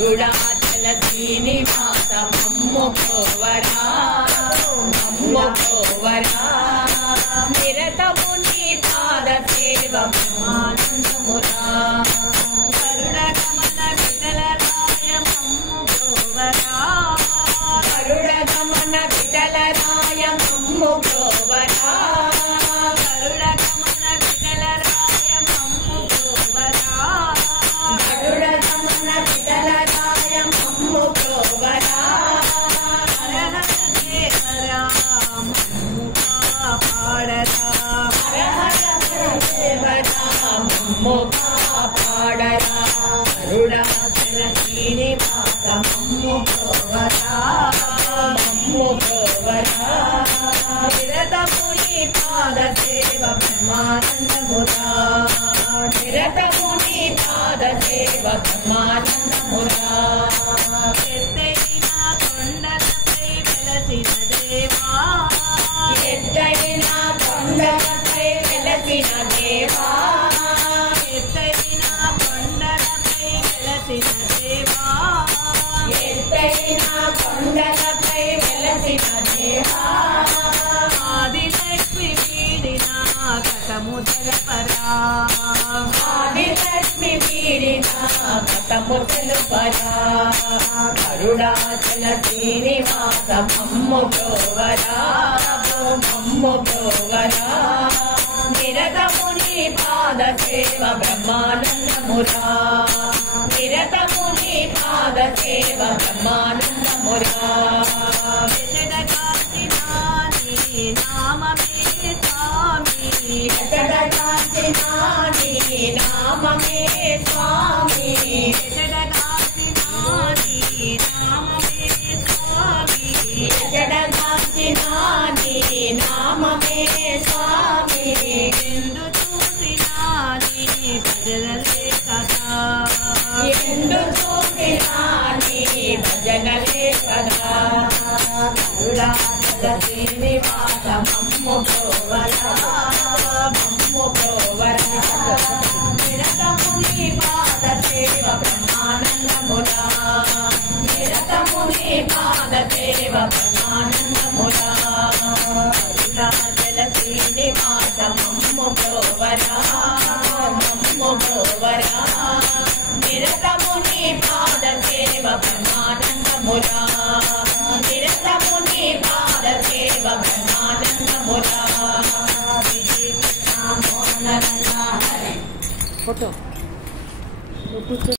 అరుణాచల శ్రీనివాస మమ్ము బ్రోవరా మమ్ము బ్రోవరా నిరతము నీ పాద సేవ బ్రహ్మానందమురా కరుణగమన విఠలరాయ మమ్ము బ్రోవరా కరుణగమన విఠలరాయ మమ్ము బ్రోవరా కరుణగమన విఠలరాయ మమ్ము బ్రోవరా కరుణగమన విఠలరాయ మమ్ము బ్రోవరా హర హర దేవరా మమ్ము కాపాడరా హర హర దేవరా మమ్ము కాపాడరా అరుణాచల శ్రీనివాస మమ్ము బ్రోవరా మమ్ము బ్రోవరా నిరతము నీ పాద సేవ బ్రహ్మానందమురా నిరతము నీ పాద సేవ బ్రహ్మానందమురా ఎత్తైన కొండలపై వెలసిన దేవా ఎత్తైన కొండలపై వెలసిన దేవా ఎత్తైన కొండలపై వెలసిన దేవా ఎత్తైన కొండలపై వెలసిన దేవా ఆదిలక్ష్మి వీడిన కథము తెలపరా ఆదిలక్ష్మి వీడిన కథము తెలుపరా అరుణాచల శ్రీనివాస మమ్ము బ్రోవరా మమ్ము బ్రోవరా నిరతము నీ పాద సేవ బ్రహ్మానందమురా నిరతము నీ పాద సేవ బ్రహ్మానందమురా నామమే స్వామి ఎచడగాచిన నీ నామమే స్వామి ఎచడగాచిన నీ నామమే స్వామి ఎచడగాచిన నీ నామమే స్వామి ఎందు చూసినా నీ భజనలే కదా ఎందు చూసినా నీ భజనలే కదా అరుణాచల శ్రీనివాస మమ్ము బ్రోవరా మమ్ము బ్రోవరా నిరతము నీ పాద సేవ బ్రహ్మానందమురా నిరతము నీ పాద సేవ బ్రహ్మానందమురా అరుణాచల శ్రీనివాస మమ్ము బ్రోవరా మమ్ము బ్రోవరా నిరతము నీ పాద సేవ బ్రహ్మానందమురా నిరతము నీ పాద సేవ బ్రహ్మానందమురా ఫోటో